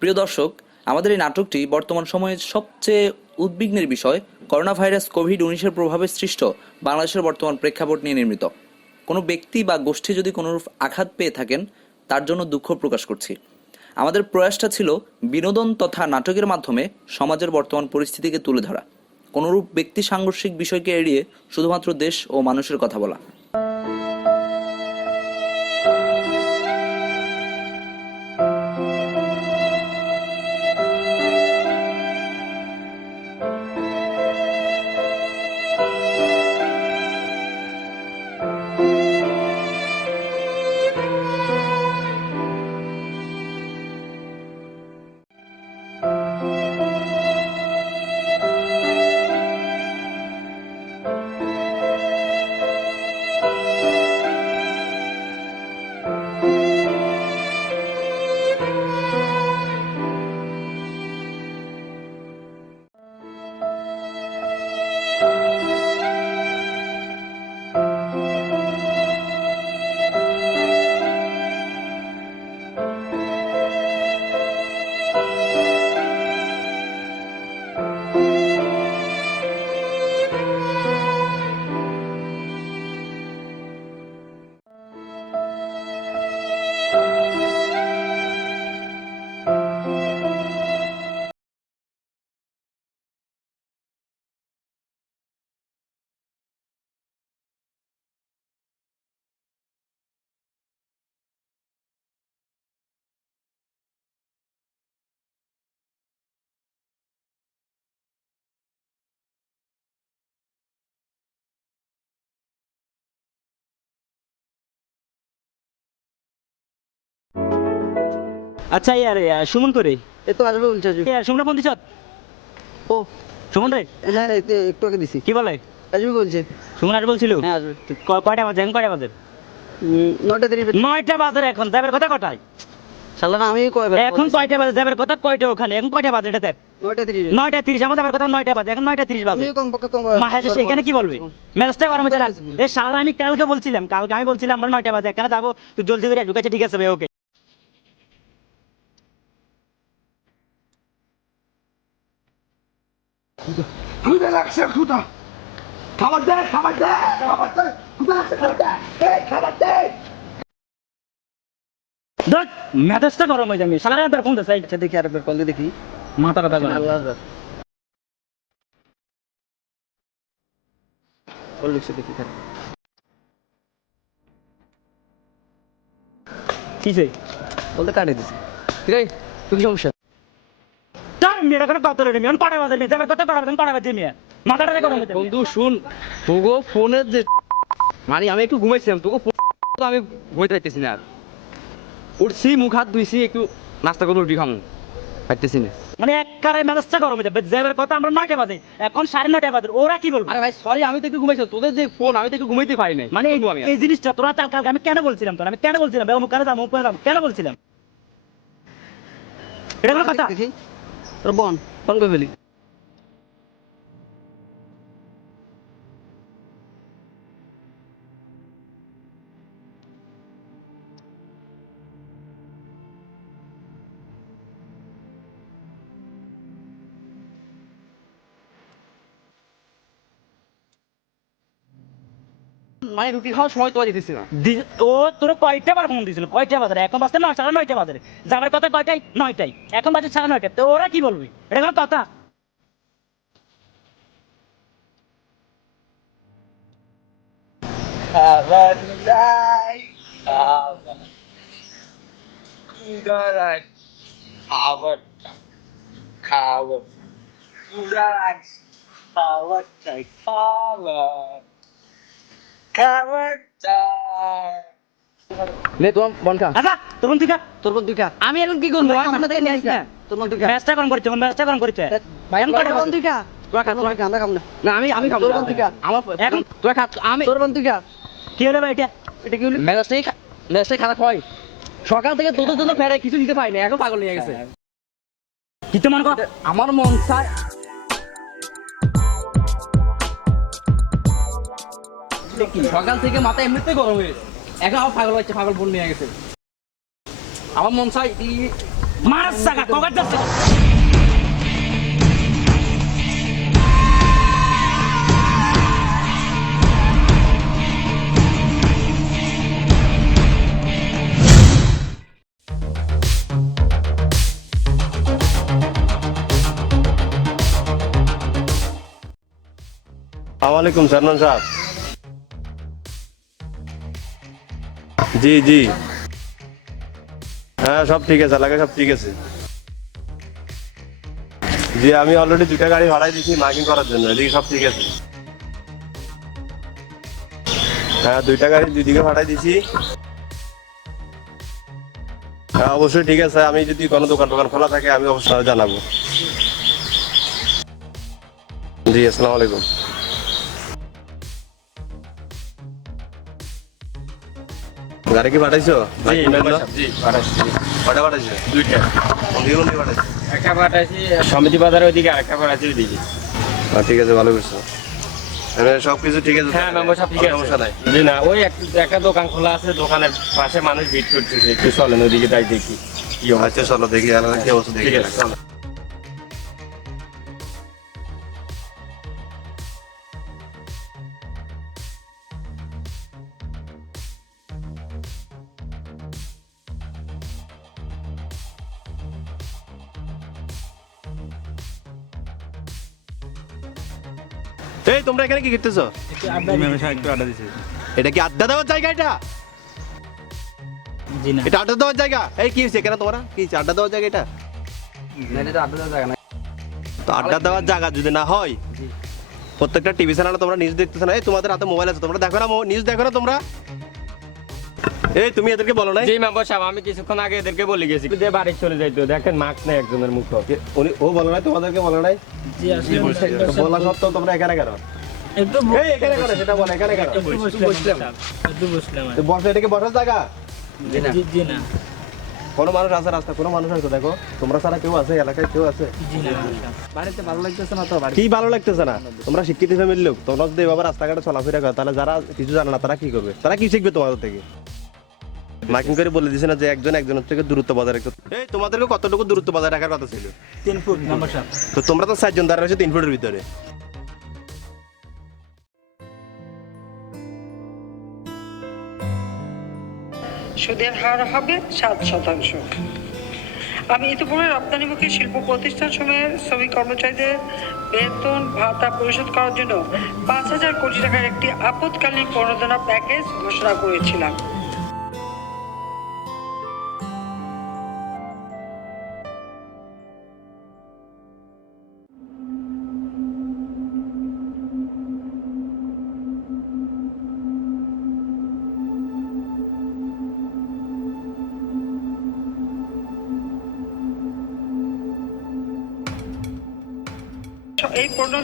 প্রিয় দর্শক, আমাদের এই নাটকটি বর্তমান সময়ে সবচেয়ে উদ্বিগ্নের বিষয় করোনা ভাইরাস কোভিড উনিশের প্রভাবে সৃষ্ট বাংলাদেশের বর্তমান প্রেক্ষাপট নিয়ে নির্মিত। কোনো ব্যক্তি বা গোষ্ঠী যদি কোনোরূপ আঘাত পেয়ে থাকেন, তার জন্য দুঃখ প্রকাশ করছি। আমাদের প্রয়াসটা ছিল বিনোদন তথা নাটকের মাধ্যমে সমাজের বর্তমান পরিস্থিতিকে তুলে ধরা। কোনোরূপ ব্যক্তি সাংঘর্ষিক বিষয়কে এড়িয়ে শুধুমাত্র দেশ ও মানুষের কথা বলা। আচ্ছা ইয়ার সুমন করে এ তো আসবে বলছে আজু। ইয়ার সুমন ফোন দিছ? ও। সুমন রে? হ্যাঁ একটু আগে দিছি। কি বলে? আসবে বলছে। সুমন আর বলছিল? হ্যাঁ আসবে। কয়টা বাজে এখন কয়টা বাজে? নয়টা তিরিশ নয়টা বাজে এখন যাবের কথা কটায়? শালা না আমি কয় এখন কয়টা বাজে যাবের কথা কয়টা ওখানে? এখন কয়টা বাজে এটা দেখ? নয়টা তিরিশ নয়টা তিরিশ আমার যাবার কথা নয়টা বাজে এখন নয়টা তিরিশ বাজে। আমি কম পক্ষে কম মা হ্যাঁ এখানে কি বলবি? ম্যাচটা গরম হচ্ছে এ সারা আমি কালকে বলছিলাম কালকে আমি বলছিলাম আমরা নয়টা বাজে এখানে যাব তুই জলদি করে ঢুকেছে ঠিক আছে ভাই ওকে। ক্ষুদে লাগছে ক্ষুদা। খাবার দে খাবার দে খাবার দে ক্ষুদা লাগছে খাবার দে এই খাবার দে। দেখ ম্যাচটা গরম হয়ে যাবে। সারা রাত ফোন আচ্ছা দেখি দিয়ে দেখি। মাথা ব্যথা করে। আল্লাহ কল লিখছে দেখি খারাপ কিসে বলতে কাটে দিছে। কি সমস্যা? তার মেয়েরা করে কত বাজে মেয়ে যাবে কত কটা বাজে কটা বাজে মেয়ে। মাথাটা গরম বন্ধু শুন তোগো ফোনের যে মানে আমি একটু ঘুমাইছিলাম তোকে তো আমি ঘুমাইতে পারতেছি না উঠছি মুখ হাত ধুইছি একটু নাস্তা করে রুটি খামু। পারতেছি না। মানে এক মেজাজটা গরম হয়ে যাবে। যাবার কথা আমরা নয়টা বাজে। এখন সাড়ে নয়টা বাজে। ওরা কি বলব? আরে ভাই সরি আমি তো একটু তোদের যে ফোন আমি তো একটু ঘুমাইতে পারি নাই। মানে এই- জিনিসটা তোরা তার কালকে আমি কেন বলছিলাম তোর? আমি কেন বলছিলাম? অমুক কেন যাব কেন বলছিলাম? এটা কথা? দেখি তোর বোন মানে রুটি খাওয়ার সময় তো দিতেছি না। ও তোর কয়টা বার ফোন দিয়েছিল? কয়টা বাজারে এখন বাজতে নয় সাড়ে নয়টা বাজারে যাবার কথা কয়টাই নয়টাই এখন বাজে সাড়ে নয়টা। তো ওরা কি বলবি? এটা কোনো কথা? খাবার নাই খাবার খাবার খাবার খাবার খাবার। আচ্ছা তোর আমি এখন কি করব? আমরা থেকে নিয়ে আসি না তোর ভাই এখন কয়টা বাজে? তুই তোরা খা তোরা আমরা খাব। না না আমি আমি খাব। তোর বোন তুই আমার এখন- তোরা খা আমি তোর বোন তুই কি হলো ভাই এটা? এটা কি হলো? মেজাজটাই মেজাজটাই খারাপ হয়। সকাল থেকে তোদের জন্য ফেরে কিছু দিতে পারি না এখন পাগল নিয়ে গেছে। কি তো মনে কর? আমার মন চায় সকাল থেকে মাথা এমনিতে গরম হয়েছে এখন আমার পাগল হচ্ছে পাগল বোন নিয়ে গেছে। আমার মন চাই আসসালামু আলাইকুম সারনান সাহেব জি জি। হ্যাঁ সব ঠিক আছে এলাকা সব ঠিক আছে। জি, আমি অলরেডি দুটা গাড়ি ভাড়াই দিয়েছি মার্কিং করার জন্য, এদিকে সব ঠিক আছে। হ্যাঁ দুইটা গাড়ি দুই দিকে ভাড়াই দিয়েছি। হ্যাঁ অবশ্যই ঠিক আছে, আমি যদি কোনো দোকান টোকান খোলা থাকে, আমি অবশ্যই জানাব। জি, আসসালামু আলাইকুম। গাড়ি কি পাঠাইছো? কটা পাঠাইছো? দুইটা। একটা পাঠাইছি সমিতি বাজারের ওইদিকে আরেকটা পাঠাইছি ওইদিকে। ঠিক আছে ভালো করছ। এখানে সব ঠিক আছে হ্যাঁ মেম্বার সব ঠিক আছে। না ওই এক- একটা দোকান খোলা আছে দোকানের পাশে মানুষ ভিড় করতেছে। একটু চলেন ওইদিকে তাই দেখি কি আচ্ছা চলো দেখি এলাকা কি অবস্থা দেখি। চলো। এই তোমরা এখানে কি করতেছো? এটা কি আড্ডা দেওয়ার জায়গা এটা? এটা আড্ডা দেওয়ার জায়গা? এই কি হয়েছে কেন তোমরা? কি? আড্ডা দেওয়ার জায়গা এটা? তো আড্ডা দেওয়ার জায়গা যদি না হয় প্রত্যেকটা টিভি চ্যানেলে তোমরা নিউজ দেখতেছো না? এই তোমাদের হাতে মোবাইল আছে। তোমরা দেখো না নিউজ দেখো না তোমরা? এই তুমি এদেরকে বলো না জি মেম্বার সাহেব আমি কিছুক্ষণ আগে এদেরকে বলে গেছি। যে বাড়ি চলে যাইতো। দেখেন মাস্ক নেই একজনের মুখ। উনি ও বলো নাই তোমাদেরকে বলো নাই? জি আসলে বলা সত্ত্বেও তোমরা এখানে কেন? একটু এই এখানে কেন? সেটা বলো এখানে কেন? বসলাম একটু বসলাম তো বসে এটা বসার জায়গা? জি জি না। কোনো মানুষ আছে রাস্তা কোনো মানুষ আছে দেখো। তোমরা ছাড়া কেউ আছে এলাকায় কেউ আছে। বাড়িতে ভালো লাগতেছে না তো? কি ভালো লাগতেছে না? তোমরা শিক্ষিত ফ্যামিলির লোক। তোমরা যদি এভাবে রাস্তাঘাটে চলাফেরা করো তাহলে যারা কিছু জানে না তারা কি করবে? তারা কি শিখবে তোমাদের থেকে? মার্কিং করে বলে দিছে না যে একজন একজনের থেকে দূরত্ব বজায় রাখতে। এই তোমাদেরকে কতটুকু দূরত্ব বজায় রাখার কথা ছিল? তিন ফুট নাম্বার তো তোমরা তো চারজন দাঁড়া রয়েছে তিন ফুটের ভিতরে। সুদের হার হবে সাত শতাংশ। আমি ইতিপূর্বে রপ্তানিমুখী শিল্প প্রতিষ্ঠান সমূহের শ্রমিক কর্মচারীদের বেতন ভাতা পরিশোধ করার জন্য পাঁচ হাজার কোটি টাকার একটি আপৎকালীন প্রণোদনা প্যাকেজ ঘোষণা করেছিলাম।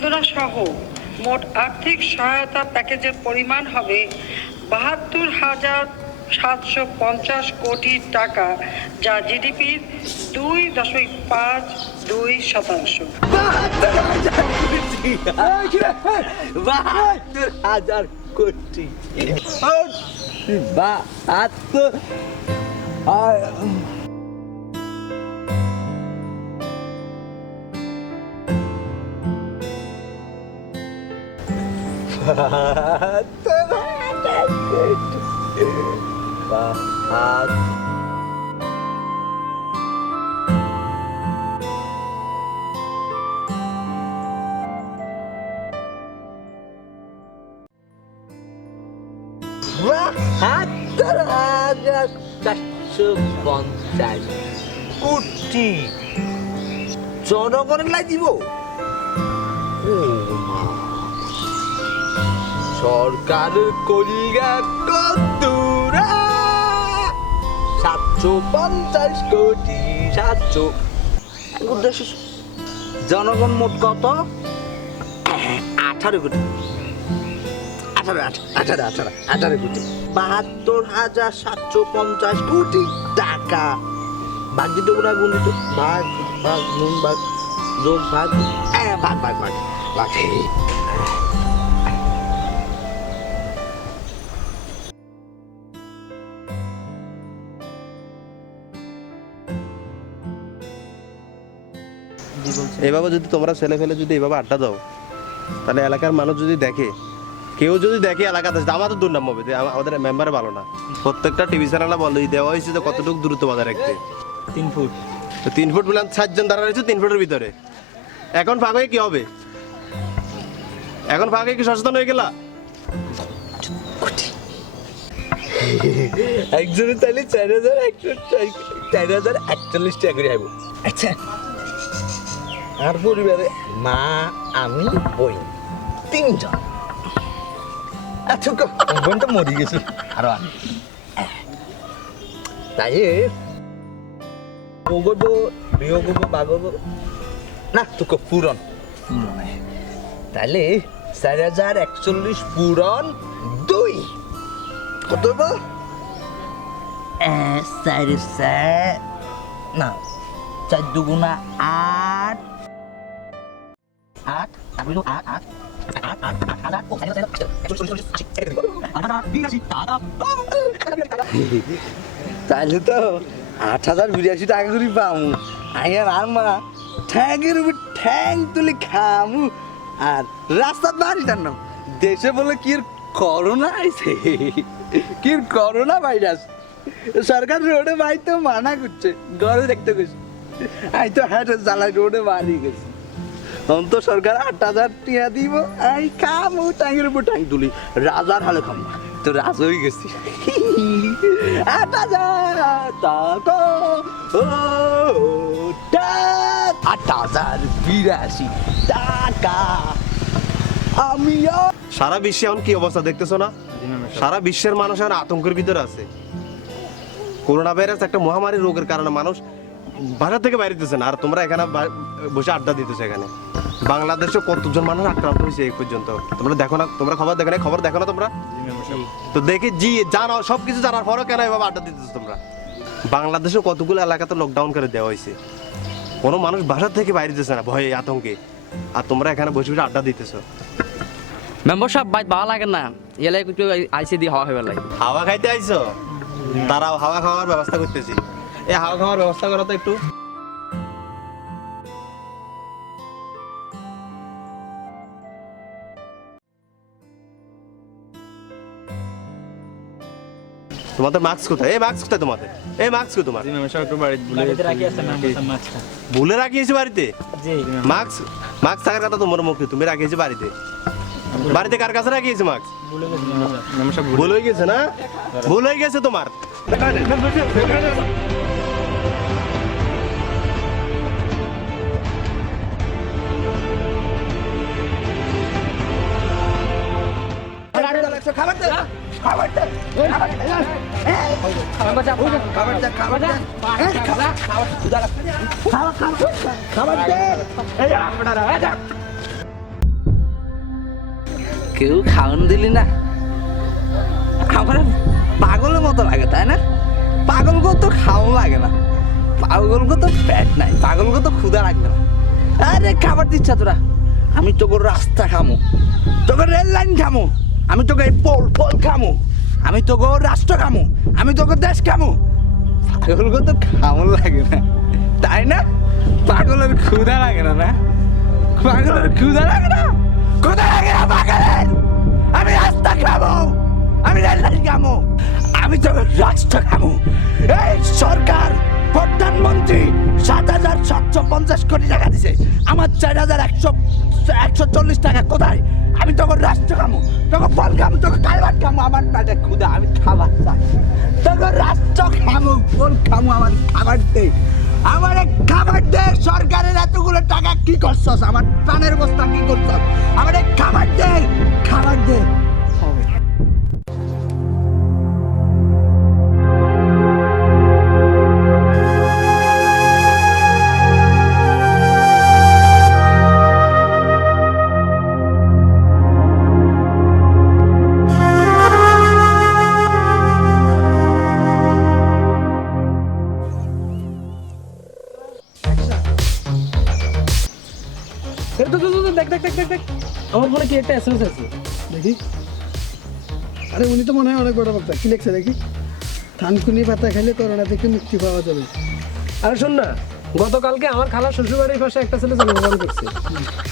এই সহ মোট আর্থিক সহায়তা প্যাকেজের পরিমাণ হবে বাহাত্তর হাজার সাতশো পঞ্চাশ কোটি টাকা, যা জিডিপির দুই দশমিক পাঁচ দুই শতাংশ। বাহাত্তর হাজার কোটি। বাহাত্তর বাহাত্তর হাজার চারশো পঞ্চাশ কোটি। জনগণের লাই সরকারের কলিগা কতুরা সাতশো পঞ্চাশ কোটি, সাতশো। জনগণ মোট কত? আঠারো কোটি। আঠারো আঠারো আঠারো আঠারো কোটি। বাহাত্তর হাজার সাতশো পঞ্চাশ কোটি টাকা। ভাগ দিতে গুণা গুণিত ভাগ ভাগ নুন ভাগ, যোগ, ভাগ। হ্যাঁ ভাগ ভাগ ভাগ ভাগ। এভাবে যদি তোমরা ছেলে ফেলে যদি এভাবে আড্ডা দাও তাহলে এলাকার মানুষ যদি দেখে কেউ যদি দেখে এলাকাতে আমাদের দুর্নাম হবে যে আমাদের মেম্বারে ভালো না। প্রত্যেকটা টিভি চ্যানেলে বলে দেওয়া হয়েছে যে কতটুকু দূরত্ব বজায় রাখতে। তিন ফুট। তো তিন ফুট বললাম সাতজন দাঁড়া রয়েছে তিন ফুটের ভিতরে। এখন ফাঁক হয়ে কি হবে? এখন ফাঁক হয়ে কি সচেতন হয়ে গেলা? একজনে তাহলে চার হাজার একশো চার হাজার একচল্লিশ টাকা করে আইব। আচ্ছা। আর পরিবারে মা আমি বই তিনজন। আচ্ছা বোন তো মরি গেছে। আরও। তাই ওগব বিয়োগব বাগব না তোকে পূরণ। তাহলে চার হাজার একচল্লিশ পূরণ দুই। কত চার না চার দুগুণা আট তাহলে তো আট হাজার বিরাশি টাকা করে পামু। আইয়ার আর মা ঠ্যাংয়ের উপর ঠ্যাং তুলে খামু। আর রাস্তার বাড়ি টান্নাম দেশে বলে কি করোনা আইছে? কি করোনা ভাইরাস? সরকার রোডে বাইতে মানা করছে, ঘরে দেখতে গেছে। আই তো হ্যাঁ জ্বালাই রোডে বাড়ি গেছে। তখন তো সরকার আট হাজার টিয়া দিব। আই খামু টাঙ্গের উপর টাং তুলি। রাজার হালে খামু। তো রাজ হয়ে গেছি। আট হাজার টাকা ও আট হাজার বিরাশি টাকা। আমিও সারা বিশ্বে এখন কি অবস্থা দেখতেছো না? সারা বিশ্বের মানুষ এখন আতঙ্কের ভিতরে আছে। করোনা ভাইরাস একটা মহামারী রোগের কারণে মানুষ বাসা থেকে বাইরেতেছে না আর তোমরা এখানে বসে আড্ডা দিতেছো এখানে। বাংলাদেশে কতজন মানুষ আক্রান্ত হয়েছে এই পর্যন্ত? তোমরা দেখো না তোমরা খবর দেখো না খবর দেখো না তোমরা? তো দেখে জি জানো সবকিছু জানার পরও কেন এভাবে আড্ডা দিতেছো তোমরা? বাংলাদেশে কতগুলো এলাকাতে লকডাউন করে দেওয়া হয়েছে? কোনো মানুষ বাসা থেকে বাইরে যেতেছে না ভয়ে আতঙ্কে। আর তোমরা এখানে বসে বসে আড্ডা দিতেছো। মেম্বার সাহেব বাইক ভালো লাগে না। এলাই একটু আইসি দিয়ে হাওয়া হয়ে হাওয়া খাইতে আইছো? তারাও হাওয়া খাওয়ার ব্যবস্থা করতেছি। এই হাওয়া খাওয়ার ব্যবস্থা করো তো একটু। তোমাদের মাস্ক কোথায়? এই মাস্ক কোথায় তোমাদের? এই মাস্ক কো তোমার? বাড়িতে রাখি আছে মেম্বার মাছটা ভুলে রাখিয়েছি বাড়িতে? জি। মাস্ক মাস্ক থাকার কথা তোমার মুখে তুমি রাখিয়েছি বাড়িতে? বাড়িতে কার কাছে রাখিয়েছি মাস্ক ভুলে গেছি মেম্বার সাহেব ভুল হয়ে গেছে। হয়ে? গেছে তোমার কেউ খাওয়ান দিলি না? আমার পাগলের মতো লাগে তাই না? পাগলকে তো খাওয়ান লাগে না। পাগলকে তো পেট নাই পাগলকে তো ক্ষুধা লাগবে না। আরে খাবার দিচ্ছা তোরা। আমি তোকে রাস্তা খামো। তোকে রেল লাইন খামু। আমি তোকে পোল পোল খামু। আমি তোকে রাষ্ট্র খামু। আমি তোকে দেশ খামু। পাগলকে তো খাওয়ান লাগে না। তাই না? পাগলের ক্ষুধা লাগে না না? পাগলের ক্ষুধা লাগে না? ক্ষুধা লাগে না পাগলের? আমি রাস্তা খাব আমি রেললাইন খাব আমি তো রাষ্ট্র খাব এই সরকার প্রধানমন্ত্রী সাত হাজার সাতশো পঞ্চাশ কোটি টাকা দিছে। আমার চার হাজার একশো একশো চল্লিশ টাকা কোথায়? আমি তখন রাষ্ট্র খামো, তখন ফল খামো, তখন কালবার খামো, আমার পেটে খুদা আমি খাবার চাই। তখন রাষ্ট্র খামু, ফল খামু আমার খাবার দে আমার খাবার দে সরকারের এতগুলো টাকা কি করছস? আমার প্রাণের অবস্থা কি করছস? আমার খাবার দে খাবার দে এসএমএস আছে। দেখি। আরে উনি তো মনে হয় অনেক বড় বক্তা। কি লেখছে দেখি? থানকুনি পাতা খাইলে করোনা থেকে মুক্তি পাওয়া যাবে। আরে শোন না। গতকালকে আমার খালা শ্বশুরবাড়ির পাশে একটা ছেলে জন্মগ্রহণ করছে।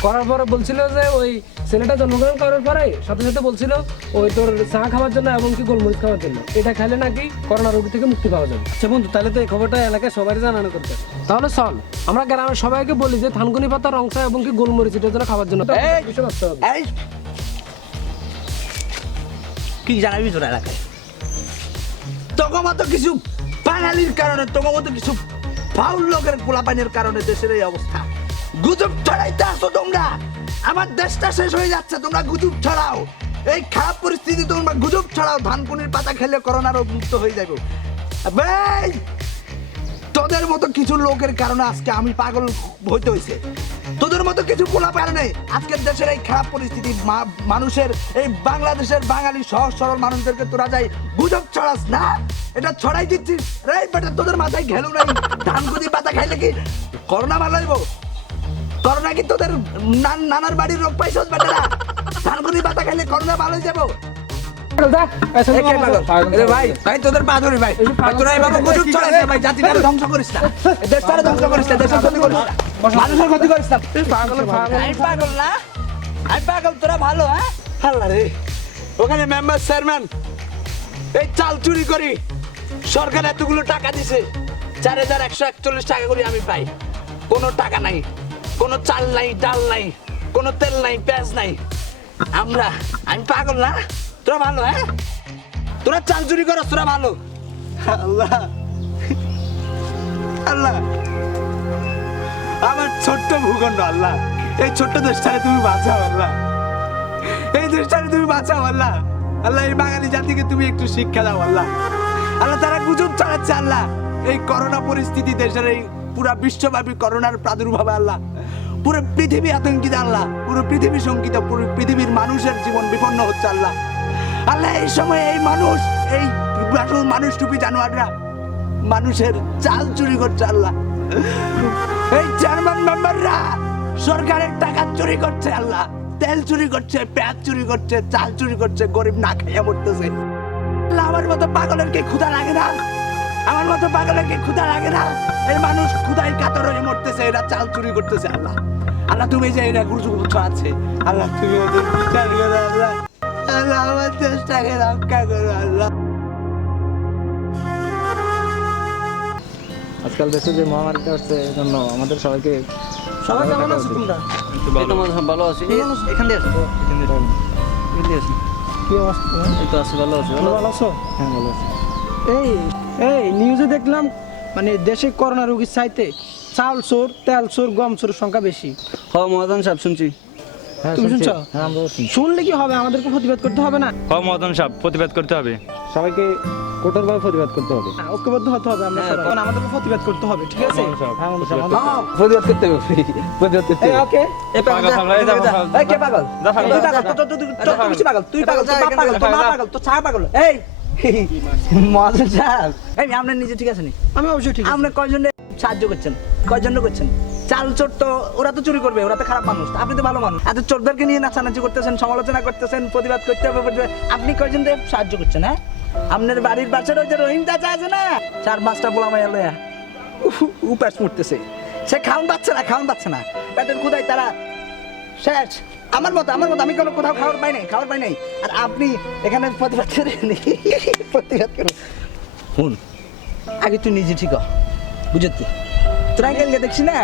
করার পরে বলছিল যে ওই ছেলেটা জন্মগ্রহণ করার পরে সাথে সাথে বলছিল ওই তোর চা খাওয়ার জন্য এবং কি গোলমরিচ খাওয়ার জন্য। এটা খেলে নাকি করোনা রোগ থেকে মুক্তি পাওয়া যাবে। আচ্ছা বন্ধু তাহলে তো এই খবরটা এলাকায় সবাই জানানো করতে তাহলে চল আমরা গ্রামের সবাইকে বলি যে থানকুনি পাতা রংসা এবং কি গোলমরিচ এটার জন্য খাওয়ার জন্য কি জানাবি তোর এলাকায়? মতো কিছু বাঙালির কারণে তোকে মতো কিছু ফাউল লোকের পোলাপানের কারণে দেশের এই অবস্থা। গুজব ছড়াইতে আসো তোমরা। আমার দেশটা শেষ হয়ে যাচ্ছে, তোমরা গুজব ছড়াও। এই খারাপ পরিস্থিতি তোমরা গুজব ছড়াও, ধানকুনির পাতা খেলে করোনা রোগ মুক্ত হয়ে যাবে! তোদের মতো কিছু লোকের কারণে আজকে আমি পাগল হইতে হয়েছে তোদের মতো কিছু পোলা কারণে আজকের দেশের এই খারাপ পরিস্থিতি মানুষের, এই বাংলাদেশের বাঙালি সহজ সরল মানুষদেরকে তোরা যাই গুজব ছড়াস না? এটা ছড়াই দিচ্ছিস। রে, বেটা, তোদের মাথায় ঘেলু নাই। ধান কুদি পাতা খাইলে কি করোনা ভালো হইব? করোনা কি তোদের নান- নানার বাড়ির রোগ পাইছস বেটারা ধান কুদি পাতা খাইলে করোনা ভালো হয়ে যাব? ভাই, ভাই তোদের পা ধরি ভাই। ভাই তোরা এভাবে গুজব ছড়াইস ভাই, জাতিটারে ধ্বংস করিস না। ধ্বংস করিস না, দেশের ক্ষতি করিস না। মানুষের ক্ষতি করিস না। আমি পাগল না? আমি পাগল, তোরা ভালো, হ্যাঁ? রে। ওখানে মেম্বার চেয়ারম্যান এই চাল চুরি করি সরকার এতগুলো টাকা দিছে চার হাজার একশো একচল্লিশ টাকা করে আমি পাই কোনো টাকা নাই কোনো চাল নাই ডাল নাই কোনো তেল নাই পেঁয়াজ নাই আমরা আমি পাগল না তোরা ভালো হ্যাঁ? তোরা চাল চুরি তোরা ভালো। আল্লাহ। আল্লাহ। আমার ছোট্ট ভূখণ্ড, আল্লাহ। এই ছোট্ট দেশটারে তুমি বাঁচাও, আল্লাহ। এই দেশটারে তুমি বাঁচাও, আল্লাহ। আল্লাহ, এই বাঙালি জাতিকে তুমি একটু শিক্ষা দাও, আল্লাহ। আল্লাহ, তারা গুজব ছড়াচ্ছে, আল্লাহ। এই করোনা পরিস্থিতি দেশের এই পুরা বিশ্বব্যাপী করোনার প্রাদুর্ভাবে, আল্লাহ। পুরো পৃথিবী আতঙ্কিত, আল্লাহ। পুরো পৃথিবী শঙ্কিত, পুরো পৃথিবীর মানুষের জীবন বিপন্ন হচ্ছে, আল্লাহ। আল্লাহ, এই সময় এই মানুষ, এই মানুষ- টুপি জানোয়াররা মানুষের চাল চুরি করছে আল্লাহ। এই চেয়ারম্যান মেম্বাররা সরকারের টাকা চুরি করছে আল্লাহ। তেল চুরি করছে পেঁয়াজ চুরি করছে, চাল চুরি করছে, গরিব না খাইয়া মরতেছে। আমার মতো পাগলের কি ক্ষুধা লাগে না। আমার মতো পাগলের কি ক্ষুধা লাগে না। এই মানুষ ক্ষুধায় কাতর হয়ে মরতেছে, এরা চাল চুরি করতেছে আল্লাহ। আল্লাহ, তুমি যে এরা গুরু আছে, আল্লাহ, তুমি আল্লাহ আল্লাহ আমার দেশটাকে রক্ষা করো আল্লাহ। আজকাল দেশে যে মহামারীটা আসছে এই জন্য আমাদের সবাইকে সবাই কেমন আছো তোমরা? এই তো হয় ভালো আছি। এখান দিয়ে আসো। কি অবস্থা এই তো আছি ভালো আছি। ভালো? ভালো আছো? হ্যাঁ ভালো আছি। এই এই নিউজে দেখলাম মানে দেশে করোনা রোগীর চাইতে চাল চোর তেল চোর গম চোরের সংখ্যা বেশি। হ মহাজন সাহেব শুনছি। তুমি শুনছো। শুনলে কি হবে? আমাদেরকে প্রতিবাদ করতে হবে না? হ মদন সাহেব প্রতিবাদ করতে হবে। সবাইকে কঠোরভাবে প্রতিবাদ করতে হবে। ঐক্যবদ্ধ হতে হবে আমরা সবাই। আমাদেরকে প্রতিবাদ করতে হবে ঠিক আছে? হ্যাঁ প্রতিবাদ করতে হবে। প্রতিবাদ করতে এই ওকে। এই পাগল এই কে পাগল? তুই পাগল, তো- তুই পাগল, তুই পাগল, তোর বাপ পাগল, তোর মা পাগল, তোর ছায়া পাগল। এই, সাহেব, এই, আপনার নিজে ঠিক আছে নি? আমি অবশ্যই ঠিক আছে। আপনি কয়জন সাহায্য করছেন? কয়জন করছেন? চাল চোর তো, ওরা তো চুরি করবে, ওরা তো খারাপ মানুষ আপনি তো ভালো মানুষ। এত চোরদেরকে নিয়ে নাচানাচি করতেছেন, সমালোচনা করতেছেন, প্রতিবাদ করতে হবে আপনি কয়জন সাহায্য করছেন হ্যাঁ? আপনার বাড়ির পাশের ওই যে রহিম চাচা আছে না, চার পাঁচটা পোলা মাইয়া লয়া উপাস মুটতেছে সে খাওন পাচ্ছে না, খাওন পাচ্ছে না। পেটের ক্ষুদায় তারা শেষ। আমার মতো আমার মতো, আমি কোনো কোথাও খাবার পাই নাই খাবার পাই নাই। আর আপনি এখানে প্রতিবাদ করেন প্রতিবাদ করেন শুন আগে তুই নিজে ঠিক। বুঝেছি। তোরা গেলকে দেখছি না?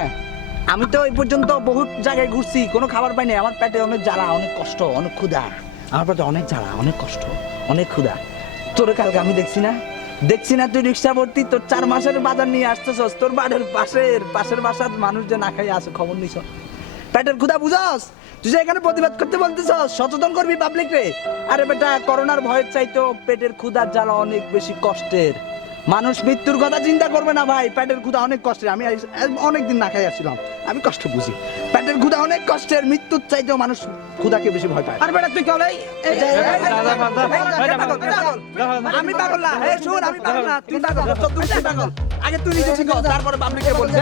আমি তো এই পর্যন্ত বহুত জায়গায় ঘুরছি, কোনো খাবার পাইনি। আমার পেটে অনেক জ্বালা, অনেক কষ্ট, অনেক ক্ষুধা। আমার পেটে অনেক জ্বালা, অনেক কষ্ট, অনেক ক্ষুধা। তোর কালকে আমি দেখছি না। দেখছি না তুই রিক্সা ভর্তি, তোর চার মাসের বাজার নিয়ে আসতেছস। তোর বাড়ির পাশের পাশের বাসার মানুষ যে না খাই আসে, খবর নিছ। পেটের ক্ষুধা বুঝাস তুই যে এখানে প্রতিবাদ করতে বলতেছস, সচেতন করবি পাবলিক রে। আরে বেটা, করোনার ভয়ের চাইতো পেটের ক্ষুধার জ্বালা অনেক বেশি কষ্টের। মানুষ মৃত্যুর কথা চিন্তা করবে না ভাই পেটের ক্ষুধা অনেক কষ্টের আমি অনেক দিন না খাই আসছিলাম আমি কষ্ট বুঝি পেটের ক্ষুধা অনেক কষ্টের মৃত্যুর চাইতেও মানুষ ক্ষুধাকে বেশি ভয় পায় আর বেটা তুই কলাই আমি পাগল না এই শুন আমি পাগল না তুই পাগল তুই পাগল আগে তুই নিজে ঠিক হ, তারপরে পাবলিককে বলছে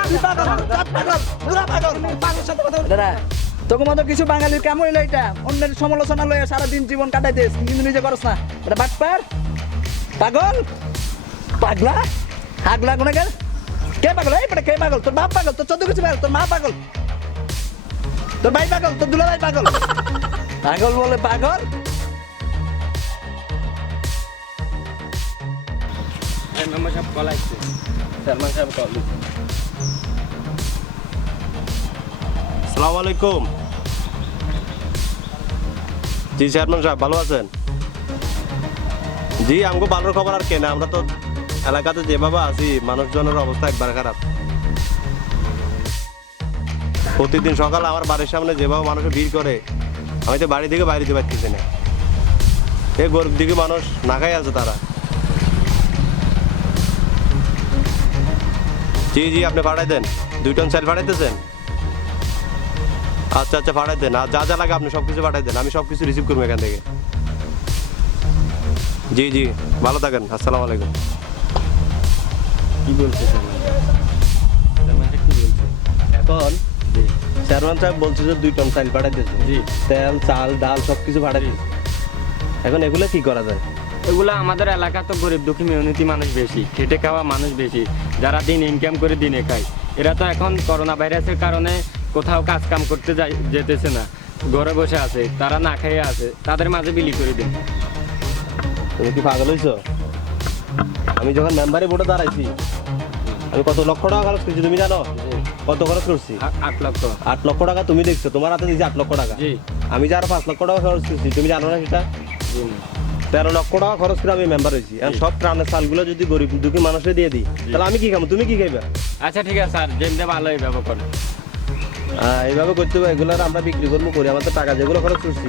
আমি পাগল পাগল পুরা পাগল পাগলের সাথে কথা দাদা তোকে মতো কিছু বাঙালির কেমন এটা অন্যের সমালোচনা লয়ে সারাদিন জীবন কাটাই দিস কিন্তু নিজে করস না এটা বাটপার পাগল? পাগলা? হাগলা কোনে গেল? কে পাগল? এই কে পাগল? তোর বাপ পাগল? তোর চোদ্দ কিছু পাগল? তোর মা পাগল? তোর ভাই পাগল? তোর দুলা ভাই পাগল? পাগল বলে পাগল? মেম্বার সাহেব কল আসছে। চেয়ারম্যান সাহেব কল সালাম আলাইকুম। জি চেয়ারম্যান সাহেব ভালো আছেন? জি আমাকে ভালোর খবর আর কেনা আমরা তো এলাকাতে যেভাবে আছি, মানুষজনের অবস্থা একবার খারাপ। প্রতিদিন সকালে আমার বাড়ির সামনে যেভাবে মানুষ ভিড় করে, আমি তো বাড়ি থেকে বাইরে যেতে পারতেছি না। এই গরিব দিকে মানুষ না খাই আছে তারা। জি জি, আপনি পাঠাই দেন। দুই টন সেল পাঠাইতেছেন? আচ্ছা আচ্ছা পাঠাই দেন। আর যা যা লাগে আপনি সব কিছু পাঠাই দেন। আমি সব কিছু রিসিভ করব এখান থেকে। জি জি ভালো থাকেন আসসালামু আলাইকুম। কি বলছে বলছে? এখন চেয়ারম্যান সাহেব বলছে যে দুই টন চাল পাঠাই দিয়েছে। জি। তেল চাল ডাল সব কিছু পাঠাই দিয়েছে। এখন এগুলো কি করা যায়? এগুলো আমাদের এলাকা তো গরিব দুঃখী মেহনতি মানুষ বেশি খেটে খাওয়া মানুষ বেশি যারা দিন ইনকাম করে দিনে খায়। এরা তো এখন করোনা ভাইরাসের কারণে কোথাও কাজ কাম করতে যাই যেতেছে না। ঘরে বসে আছে তারা না খেয়ে আছে তাদের মাঝে বিলি করে দিন। তুমি কি পাগল হয়েছ আমি যখন মেম্বারে বোর্ডে দাঁড়াইছি আমি কত লক্ষ টাকা খরচ করছি তুমি জানো? কত খরচ করছি? আট লক্ষ। আট লক্ষ টাকা তুমি দেখছ তোমার হাতে দিয়েছি আট লক্ষ টাকা। আমি যে আরও পাঁচ লক্ষ টাকা খরচ করছি তুমি জানো না সেটা? তেরো লক্ষ টাকা খরচ করে আমি মেম্বার হয়েছি। আর সব ত্রাণের চালগুলো যদি গরিব দুঃখী মানুষের দিয়ে দিই তাহলে আমি কি খাব? তুমি কি খাইবে? আচ্ছা ঠিক আছে স্যার যেমনি ভালো এইভাবে করেন হ্যাঁ এইভাবে করতে হবে এগুলো আমরা বিক্রি করব করি। আমাদের টাকা যেগুলো খরচ করছি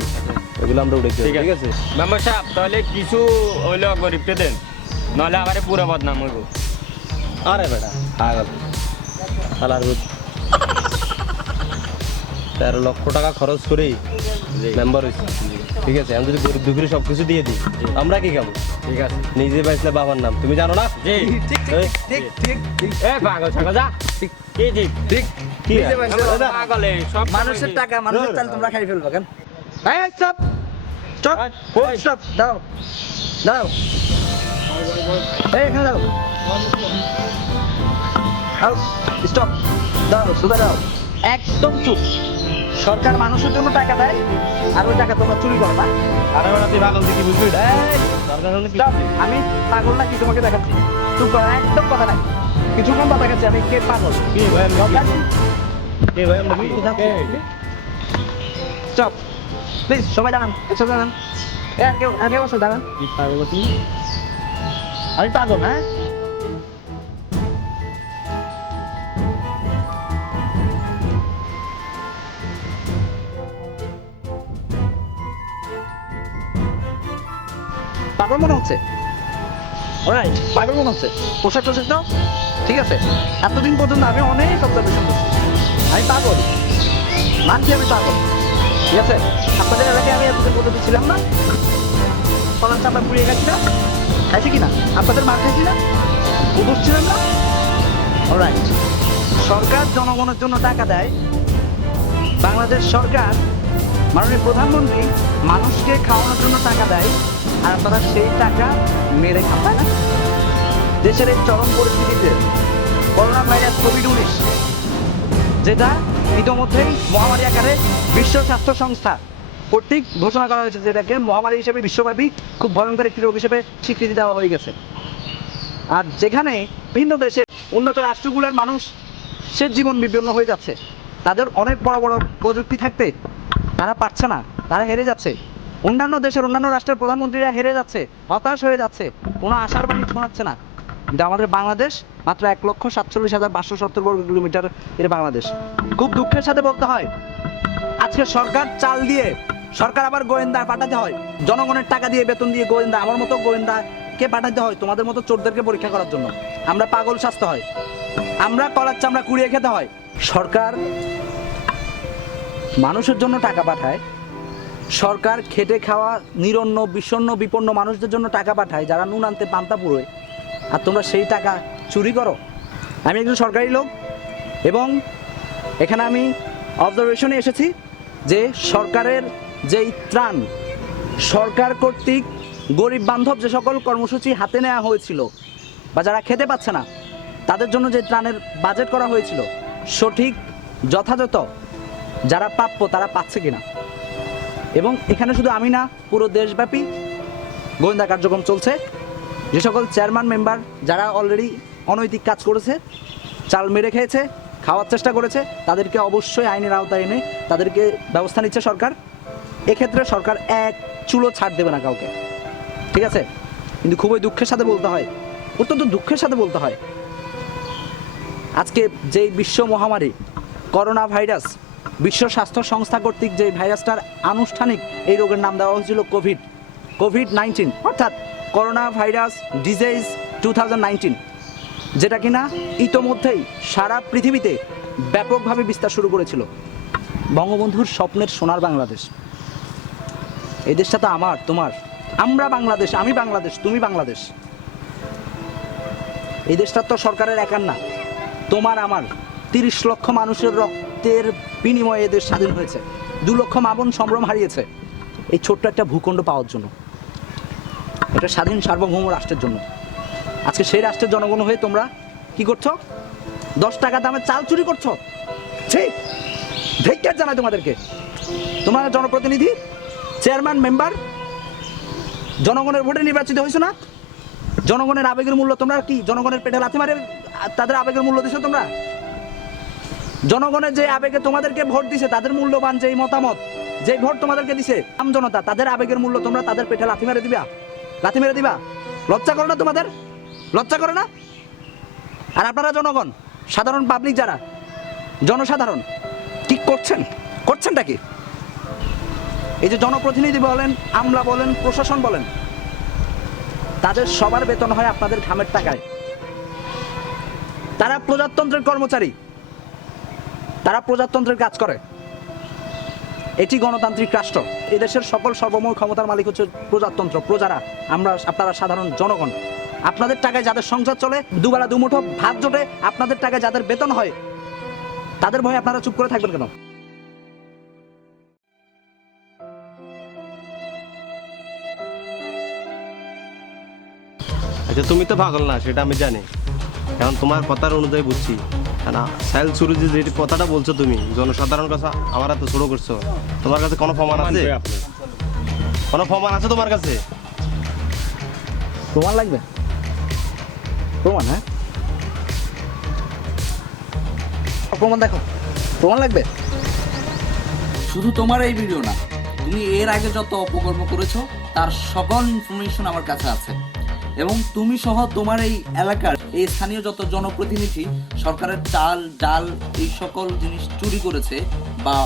এগুলো আমরা উঠে ঠিক আছে? মেম্বার সাহেব তাহলে কিছু হইলে গরিবকে দেন নাহলে আবার পুরো বদনাম হইব। আরে বেটা পাগল। আলার তেরো লক্ষ টাকা খরচ করেই মেম্বার হয়েছি। ঠিক আছে আমি যদি গরিব দুপুরে সব কিছু দিয়ে দিই আমরা কি খাব? ঠিক আছে। নিজে পাইছিলে বাবার নাম তুমি জানো না? জি। এই, ঠিক ঠিক ঠিক এ পাগল ছাগল যা। ঠিক কি ঠিক ঠিক কি নিজে আর? পাইছিলে দাদা। পাগলে সব মানুষের টাকা মানুষের তোমরা খাই ফেলবা কেন? এই স্টপ স্টপ স্টপ দাও দাও এই এখানে দাও স্টপ দাও সুদা দাও একদম চুপ। সরকার মানুষের জন্য টাকা দেয় আর ওই টাকা তোমরা চুরি করো না। আরে বেটা তুই পাগল দেখি বুঝবি! আমি পাগল নাকি তোমাকে দেখাচ্ছি? করো একদম কথা নাই। কিছুক্ষণ কথা দেখাচ্ছি আমি কে পাগল? কি ভাই ভাই? স্টপ প্লিজ সবাই দাঁড়ান একসাথে দাঁড়ান। কেউ কেউ দাঁড়ান। আমি পাগল হ্যাঁ? ওরাই পাগল মনে হচ্ছে। পোশাক টোশাক দাও? ঠিক আছে। এতদিন পর্যন্ত আমি অনেক অবজারভেশন করছি। আমি পাগল। মানছি আমি পাগল? ঠিক আছে? আপনাদের এলাকায় আমি এতদিন পর্যন্ত ছিলাম না। কলার চাপা পুড়িয়ে গেছি না? খাইছি কি না আপনাদের মার খাইছি না? উদোষ ছিলাম না? অলরাইট সরকার জনগণের জন্য টাকা দেয়। বাংলাদেশ সরকার মাননীয় প্রধানমন্ত্রী মানুষকে খাওয়ানোর জন্য টাকা দেয়। আর আপনারা সেই টাকা মেরে তাই না। দেশের এই চরম পরিস্থিতিতে করোনা ভাইরাস কোভিড উনিশ যেটা ইতিমধ্যেই মহামারী আকারে বিশ্ব স্বাস্থ্য সংস্থা কর্তৃক ঘোষণা করা হয়েছে যেটাকে মহামারী হিসেবে বিশ্বব্যাপী খুব ভয়ঙ্কর একটি রোগ হিসেবে স্বীকৃতি দেওয়া হয়ে গেছে। আর যেখানে ভিন্ন দেশে উন্নত রাষ্ট্রগুলোর মানুষ সে জীবন বিপন্ন হয়ে যাচ্ছে, তাদের অনেক বড় বড় প্রযুক্তি থাকতে তারা পারছে না, তারা হেরে যাচ্ছে। অন্যান্য দেশের অন্যান্য রাষ্ট্রের প্রধানমন্ত্রীরা হেরে যাচ্ছে, হতাশ হয়ে যাচ্ছে, কোনো আশার বাণী শোনাচ্ছে না। কিন্তু আমাদের বাংলাদেশ মাত্র এক লক্ষ সাতচল্লিশ হাজার পাঁচশো সত্তর বর্গ কিলোমিটার এর বাংলাদেশ। খুব দুঃখের সাথে বলতে হয়, আজকে সরকার চাল দিয়ে সরকার আবার গোয়েন্দা পাঠাতে হয়। জনগণের টাকা দিয়ে বেতন দিয়ে গোয়েন্দা, আমার মতো গোয়েন্দাকে পাঠাতে হয় তোমাদের মতো চোরদেরকে পরীক্ষা করার জন্য। আমরা পাগল স্বাস্থ্য হয়, আমরা কলার চামড়া কুড়িয়ে খেতে হয়। সরকার মানুষের জন্য টাকা পাঠায় সরকার খেটে খাওয়া নিরন্ন, বিষণ্ণ, বিপন্ন মানুষদের জন্য টাকা পাঠায়, যারা নুন আনতে পান্তা পুরোয় আর তোমরা সেই টাকা চুরি করো। আমি একজন সরকারি লোক এবং এখানে আমি অবজারভেশনে এসেছি যে সরকারের যেই ত্রাণ, সরকার কর্তৃক গরিব বান্ধব যে সকল কর্মসূচি হাতে নেওয়া হয়েছিল বা যারা খেতে পাচ্ছে না, তাদের জন্য যে ত্রাণের বাজেট করা হয়েছিল, সঠিক, যথাযথ, যারা প্রাপ্য তারা পাচ্ছে কিনা। এবং এখানে শুধু আমি না, পুরো দেশব্যাপী গোয়েন্দা কার্যক্রম চলছে। যে সকল চেয়ারম্যান মেম্বার যারা অলরেডি অনৈতিক কাজ করেছে, চাল মেরে খেয়েছে, খাওয়ার চেষ্টা করেছে, তাদেরকে অবশ্যই আইনের আওতায় এনে তাদেরকে ব্যবস্থা নিচ্ছে সরকার। এক্ষেত্রে সরকার এক চুলো ছাড় দেবে না কাউকে। ঠিক আছে? কিন্তু খুবই দুঃখের সাথে বলতে হয়, অত্যন্ত দুঃখের সাথে বলতে হয়। আজকে যে বিশ্ব মহামারী, করোনা ভাইরাস বিশ্ব স্বাস্থ্য সংস্থা কর্তৃক যে ভাইরাসটার আনুষ্ঠানিক এই রোগের নাম দেওয়া হয়েছিল কোভিড কোভিড নাইন্টিন, অর্থাৎ করোনা ভাইরাস ডিজিজ টু যেটা কিনা ইতোমধ্যেই সারা পৃথিবীতে ব্যাপকভাবে বিস্তার শুরু করেছিল। বঙ্গবন্ধুর স্বপ্নের সোনার বাংলাদেশ। এই দেশটা তো আমার, তোমার। আমরা বাংলাদেশ, আমি বাংলাদেশ, তুমি বাংলাদেশ। এই দেশটা তো সরকারের একার না তোমার, আমার। তিরিশ লক্ষ মানুষের রক্তের বিনিময়ে এদের স্বাধীন হয়েছে। দু লক্ষ মাবন সম্ভ্রম হারিয়েছে। এই ছোট্ট একটা ভূখণ্ড পাওয়ার জন্য। এটা স্বাধীন সার্বভৌম রাষ্ট্রের জন্য। আজকে সেই রাষ্ট্রের জনগণ হয়ে তোমরা কি করছ? দশ টাকা দামে চাল চুরি করছ? ঠিক ধিক্কার জানাই তোমাদেরকে। তোমরা জনপ্রতিনিধি, চেয়ারম্যান, মেম্বার, জনগণের ভোটে নির্বাচিত হয়েছো না? জনগণের আবেগের মূল্য তোমরা কি? জনগণের পেটে লাথি মারে, তাদের আবেগের মূল্য দিছো তোমরা? জনগণের যে আবেগে তোমাদেরকে ভোট দিছে, তাদের মূল্যবান যেই মতামত, যে ভোট তোমাদেরকে দিছে, আম জনতা, তাদের আবেগের মূল্য তোমরা তাদের পেটে লাথি মেরে দিবা। লাথি মেরে দিবা? লজ্জা করো না তোমাদের? লজ্জা করো না? আর আপনারা জনগণ, সাধারণ পাবলিক যারা, জনসাধারণ, কি করছেন? করছেনটা কি? এই যে জনপ্রতিনিধি বলেন, আমলা বলেন, প্রশাসন বলেন, তাদের সবার বেতন হয় আপনাদের ঘামের টাকায়। তারা প্রজাতন্ত্রের কর্মচারী। তারা প্রজাতন্ত্রের কাজ করে। এটি গণতান্ত্রিক রাষ্ট্র। এদেশের সকল সর্বময় ক্ষমতার মালিক হচ্ছে প্রজাতন্ত্র, প্রজারা। আমরা আপনারা সাধারণ জনগণ। আপনাদের টাকায় যাদের সংসার চলে, দুবেলা দুমুঠো ভাত জোটে, আপনাদের টাকায় যাদের বেতন হয়, তাদের ভয়ে আপনারা চুপ করে থাকবেন কেন? আচ্ছা তুমি তো পাগল না, সেটা আমি জানি। এখন তোমার কথার অনুযায়ী বুঝছি। না সাইল সুরজি যে কথাটা বলছো তুমি জনসাধারণ কাছে আমার এত ছোট করছ। তোমার কাছে কোনো প্রমাণ আছে? কোনো প্রমাণ আছে তোমার কাছে? প্রমাণ লাগবে? প্রমাণ হ্যাঁ? প্রমাণ দেখো। প্রমাণ লাগবে? শুধু তোমার এই ভিডিও না তুমি এর আগে যত অপকর্ম করেছ তার সকল ইনফরমেশন আমার কাছে আছে। এবং তুমি সহ তোমার এই এলাকার এই স্থানীয় যত জনপ্রতিনিধি সরকারের চাল, ডাল এই সকল জিনিস চুরি করেছে বা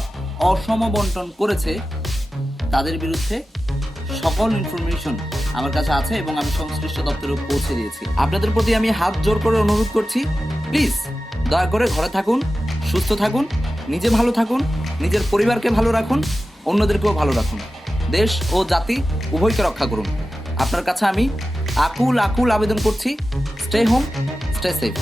অসম বন্টন করেছে, তাদের বিরুদ্ধে সকল ইনফরমেশন আমার কাছে আছে এবং আমি সংশ্লিষ্ট দপ্তরে পৌঁছে দিয়েছি। আপনাদের প্রতি আমি হাত জোর করে অনুরোধ করছি প্লিজ দয়া করে ঘরে থাকুন, সুস্থ থাকুন, নিজে ভালো থাকুন, নিজের পরিবারকে ভালো রাখুন, অন্যদেরকেও ভালো রাখুন। দেশ ও জাতি উভয়কে রক্ষা করুন। আপনার কাছে আমি আকুল আকুল আবেদন করছি। Stay home stay safe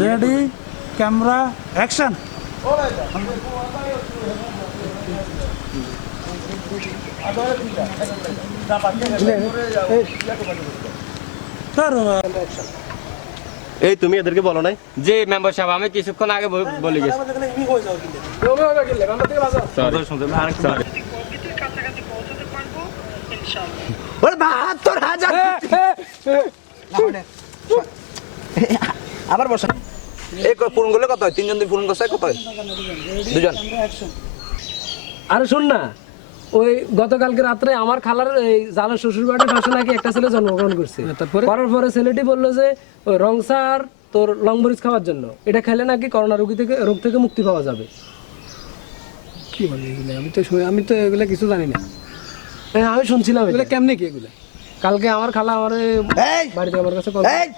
ready camera action এই তুমি এদেরকে বলো নাই? যে মেম্বার সাহেব আমি কিছুক্ষণ আগে বল- গেছি। বাহাত্তর হাজার আবার বসেন এই পূরণ করলে কত হয়? তিনজন দিয়ে পূরণ করছে কত হয়? দুজন। আরে শোন না ওই গতকালকে রাত্রে আমার খালার এই জালের শ্বশুর বাড়ির পাশে নাকি একটা ছেলে জন্মগ্রহণ করছে। করার পরে ছেলেটি বলল যে ওই রংসার তোর লং লংমরিচ খাওয়ার জন্য। এটা খেলে নাকি করোনা রোগী থেকে রোগ থেকে মুক্তি পাওয়া যাবে। কি বলে এগুলো? আমি তো শুনে- আমি তো এগুলো কিছু জানি না। হ্যাঁ আমি শুনছিলাম এটা। এগুলো কেমনে কি এগুলো? কালকে আমার খালা আমার বাড়িতে আমার কাছে এই!